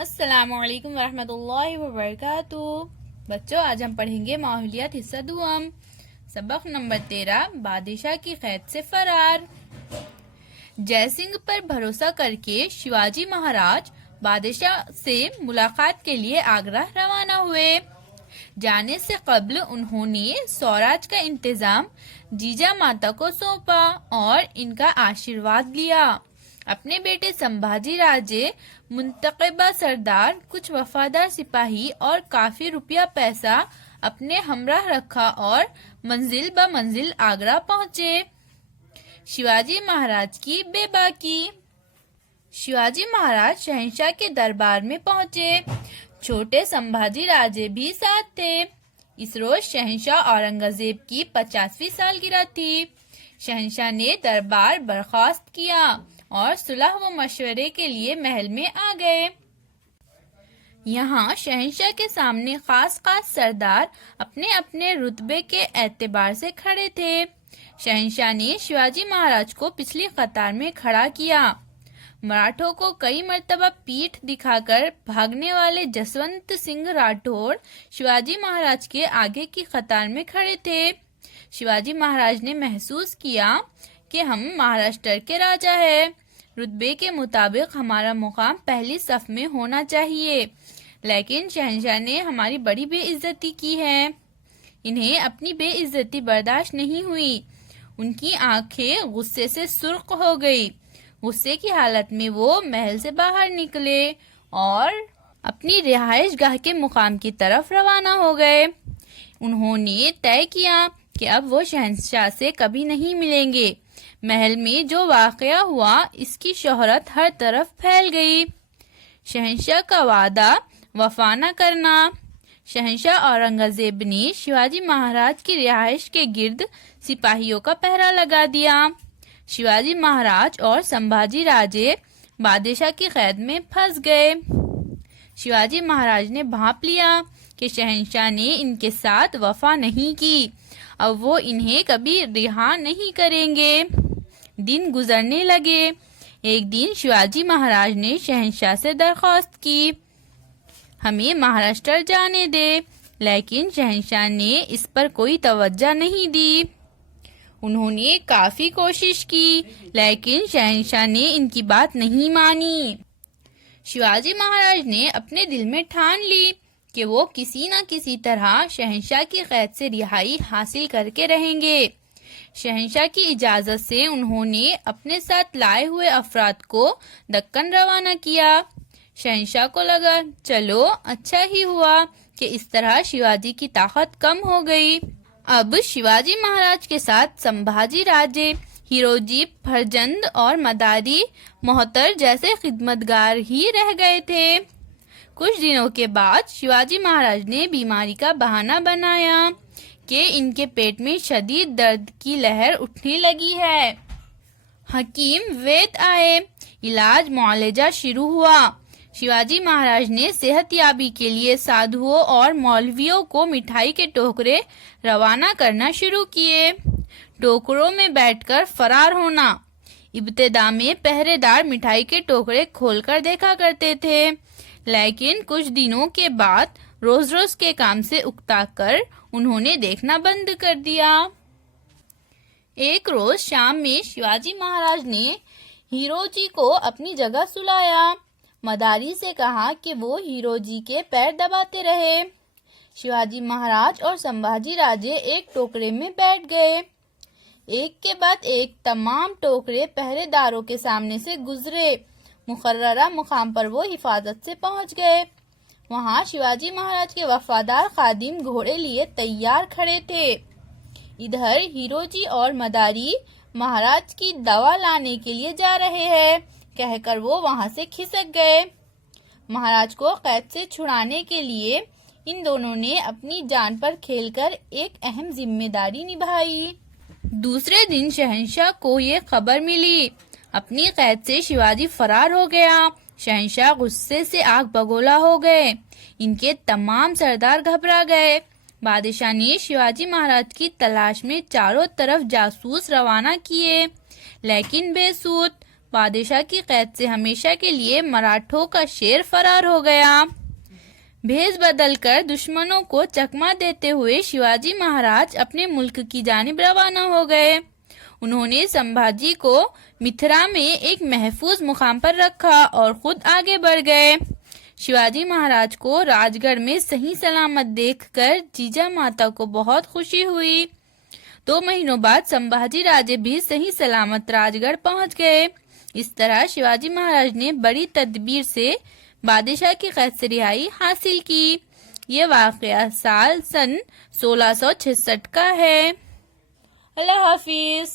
السلام علیکم ورحمۃ اللہ وبرکاتہ۔ بچوں، آج ہم پڑھیں گے ماحولیات حصہ دوم، سبق نمبر 13، بادشاہ کی قید سے فرار۔ جے سنگھ پر بھروسہ کر کے شیواجی مہاراج بادشاہ سے ملاقات کے لیے آگرہ روانہ ہوئے۔ جانے سے قبل انہوں نے سوراج کا انتظام جیجا ماتا کو سونپا اور ان کا آشیرواد لیا۔ اپنے بیٹے سمبھاجی راجے، منتخبہ سردار، کچھ وفادار سپاہی اور کافی روپیہ پیسہ اپنے ہمراہ رکھا اور منزل بہ منزل آگرہ پہنچے۔ شیواجی مہاراج کی بے باکی۔ شیواجی مہاراج شہنشاہ کے دربار میں پہنچے۔ چھوٹے سمبھاجی راجے بھی ساتھ تھے۔ اس روز شہنشاہ اورنگزیب کی 50ویں سالگرہ تھی۔ شہنشاہ نے دربار برخاست کیا اور صلح و مشورے کے لیے محل میں آ گئے۔ یہاں شہنشاہ کے سامنے خاص سردار اپنے اپنے رتبے کے اعتبار سے کھڑے تھے۔ شہنشاہ نے شیواجی مہاراج کو پچھلی قطار میں کھڑا کیا۔ مراٹھوں کو کئی مرتبہ پیٹھ دکھا کر بھاگنے والے جسونت سنگھ راٹھوڑ شیواجی مہاراج کے آگے کی قطار میں کھڑے تھے۔ شیواجی مہاراج نے محسوس کیا کہ ہم مہاراشٹر کے راجا ہیں، رتبے کے مطابق ہمارا مقام پہلی صف میں ہونا چاہیے، لیکن شہنشاہ نے ہماری بڑی بے عزتی کی ہے۔ انہیں اپنی بے عزتی برداشت نہیں ہوئی۔ ان کی آنکھیں غصے سے سرخ ہو گئی۔ غصے کی حالت میں وہ محل سے باہر نکلے اور اپنی رہائش گاہ کے مقام کی طرف روانہ ہو گئے۔ انہوں نے طے کیا کہ اب وہ شہنشاہ سے کبھی نہیں ملیں گے۔ محل میں جو واقعہ ہوا، اس کی شہرت ہر طرف پھیل گئی۔ شہنشاہ کا وعدہ وفا نہ کرنا۔ شہنشاہ اورنگزیب نے شیواجی مہاراج کی رہائش کے گرد سپاہیوں کا پہرا لگا دیا۔ شیواجی مہاراج اور سمبھاجی راجے بادشاہ کی قید میں پھنس گئے۔ شیواجی مہاراج نے بھانپ لیا کہ شہنشاہ نے ان کے ساتھ وفا نہیں کی، اب وہ انہیں کبھی رہا نہیں کریں گے۔ دن گزرنے لگے۔ ایک دن شیواجی مہاراج نے شہنشاہ سے درخواست کی، ہمیں مہاراشٹر جانے دے، لیکن شہنشاہ نے اس پر کوئی توجہ نہیں دی۔ انہوں نے کافی کوشش کی، لیکن شہنشاہ نے ان کی بات نہیں مانی۔ شیواجی مہاراج نے اپنے دل میں ٹھان لی کہ وہ کسی نہ کسی طرح شہنشاہ کی قید سے رہائی حاصل کر کے رہیں گے۔ شہنشاہ کی اجازت سے انہوں نے اپنے ساتھ لائے ہوئے افراد کو دکن روانہ کیا۔ شہنشاہ کو لگا چلو اچھا ہی ہوا کہ اس طرح شیواجی کی طاقت کم ہو گئی۔ اب شیواجی مہاراج کے ساتھ سمبھاجی راجے، ہیروجی، بھرجند اور مداری محتر جیسے خدمتگار ہی رہ گئے تھے۔ کچھ دنوں کے بعد شیواجی مہاراج نے بیماری کا بہانہ بنایا کہ ان کے پیٹ میں شدید درد کی لہر اٹھنے لگی ہے۔ حکیم وید آئے، علاج معالجہ شروع ہوا۔ شیواجی مہاراج نے صحت یابی کے لیے سادھوؤں اور مولویوں کو مٹھائی کے ٹوکرے روانہ کرنا شروع کیے۔ ٹوکروں میں بیٹھ کر فرار ہونا۔ ابتدا میں پہرے دار مٹھائی کے ٹوکرے کھول کر دیکھا کرتے تھے، لیکن کچھ دنوں کے بعد روز روز کے کام سے اکتا کر انہوں نے دیکھنا بند کر دیا۔ ایک روز شام میں شیواجی مہاراج نے ہیروجی کو اپنی جگہ سلایا۔ مداری سے کہا کہ وہ ہیروجی کے پیر دباتے رہے۔ شیواجی مہاراج اور سمبھاجی راجے ایک ٹوکرے میں بیٹھ گئے۔ ایک کے بعد ایک تمام ٹوکرے پہرے داروں کے سامنے سے گزرے۔ مقررہ مقام پر وہ حفاظت سے پہنچ گئے۔ وہاں شیواجی مہاراج کے وفادار خادم گھوڑے لیے تیار کھڑے تھے۔ ادھر ہیروجی اور مداری مہاراج کی دوا لانے کے لیے جا رہے ہیں کہہ کر وہ وہاں سے کھسک گئے۔ مہاراج کو قید سے چھڑانے کے لیے ان دونوں نے اپنی جان پر کھیل کر ایک اہم ذمہ داری نبھائی۔ دوسرے دن شہنشاہ کو یہ خبر ملی، اپنی قید سے شیواجی فرار ہو گیا۔ شہنشاہ غصے سے آگ بگولا ہو گئے۔ ان کے تمام سردار گھبرا گئے۔ بادشاہ نے شیواجی مہاراج کی تلاش میں چاروں طرف جاسوس روانہ کیے، لیکن بے سود۔ بادشاہ کی قید سے ہمیشہ کے لیے مراٹھوں کا شیر فرار ہو گیا۔ بھیس بدل کر دشمنوں کو چکما دیتے ہوئے شیواجی مہاراج اپنے ملک کی جانب روانہ ہو گئے۔ انہوں نے سمبھاجی کو متھرا میں ایک محفوظ مقام پر رکھا اور خود آگے بڑھ گئے۔ شیواجی مہاراج کو راج گڑھ میں صحیح سلامت دیکھ کر جیجا ماتا کو بہت خوشی ہوئی۔ 2 مہینوں بعد سمبھاجی راجے بھی صحیح سلامت راج گڑھ پہنچ گئے۔ اس طرح شیواجی مہاراج نے بڑی تدبیر سے بادشاہ کی قید سے رہائی حاصل کی۔ یہ واقعہ سن 1666 کا ہے۔ اللہ حافظ۔